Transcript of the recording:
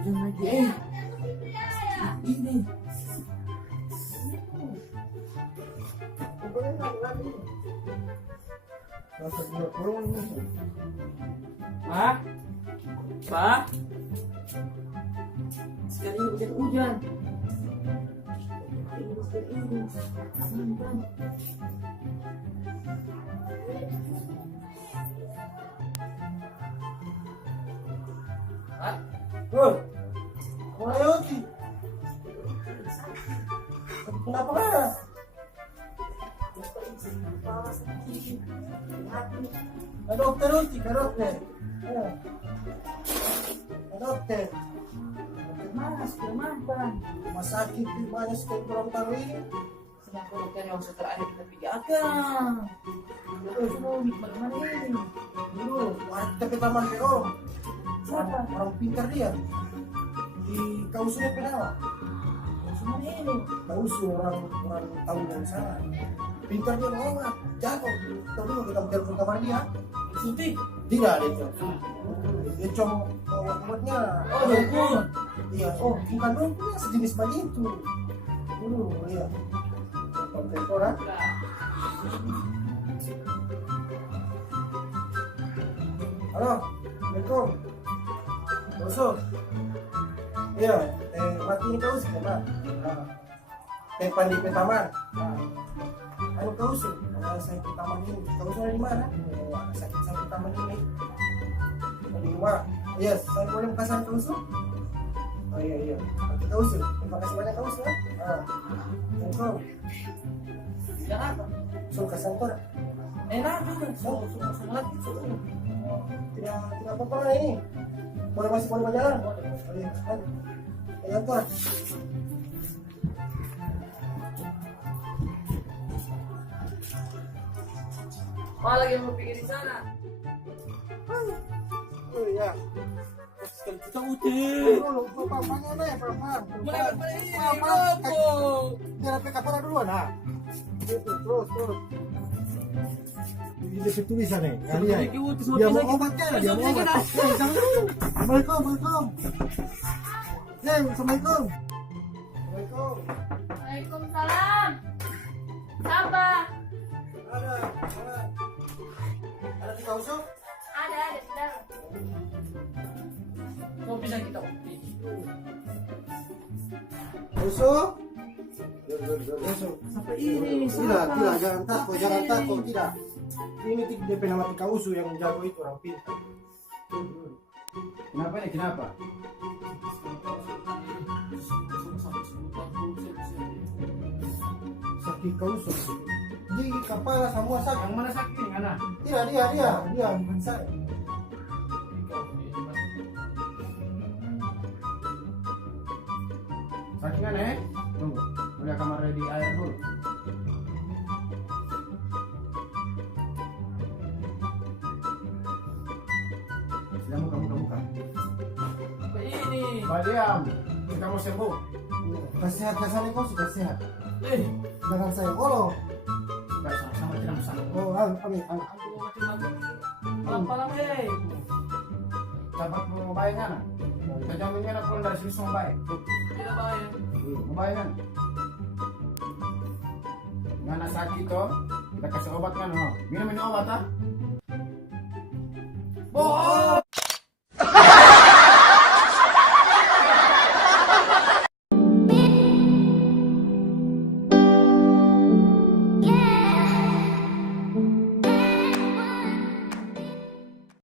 Hujan lagi ini. Pak, Pak, sekarang ini hujan. Kenapa kan? Ke dokter Uti, ke dokter. Ke dokter. Rumah sakit di mana sekali kurang tahu ini? Sedang dokter yang setelah ada kita pergi akan. Terus mau bagaimana ini? Dulu, kita ke Taman Pero. Siapa? Orang pintar dia. Di Kausunya Penawa. Cuma ini. Kausu orang tahu dari sana. Pintar dia ngomong, jago. Kita dulu kita telepon kamar dia. Suntik. Tidak ada itu. Dia cuma obatnya. Oh, dukun. Iya, oh bukan dukun ya, sejenis begitu. Dulu, iya. Kontemporer. Halo, Assalamualaikum. Bosok. Iya, mati ini kau sih, Pak. Tepan di Petaman. Anu kau sih, saya ke taman ini. Kau sih di mana? Saya ke taman ini. Di rumah. Iya, saya boleh pasang kau sih? Oh iya. Nanti kau sih. Terima kasih banyak kau sih. Assalamualaikum. Jangan apa? So ke kantor. Enak juga. So lagi. Tidak apa-apa lah ini. Boleh berjalan. Iya. Ayo kantor. Oh, lagi mau pergi di sana. Oh iya. Sekali kita uti. Mana ya, Pak? Mana ini? Apa? Biar PK para dulu nah. Terus. Ini ada tulisan nih. Kalian. Dia mau obat kan? Dia mau obat. Assalamualaikum. Assalamualaikum. Waalaikumsalam. Sabar. Ada di kausu? Ada di dalam. Kau bisa kita uti. Kausu? Sampai ini. Tidak, jangan takut, tidak. Ini DP nama Tika Usu yang jago itu orang pintar. Kenapa? Sakit Kausu. Di kepala semua sakit. Yang mana sakit ini, Ana? Tidak, dia bukan saya. Sakit kan Tunggu, udah kamar di air dulu. Sudah muka. Sampai ini. Diam, kita mau sembuh. Sehat kesannya kau sudah sehat. Jangan saya kolong. Baik, sama-sama tidak masalah. Oh, amin. Aku mau mati lagi. Malam-malam Dapat mau bayar kan? Kita jaminnya nak pulang dari sini semua baik. Tidak bayar. Mau bayar kan? Ngana sakit toh, kita kasih obat kan? Minum obat ah? Bohong.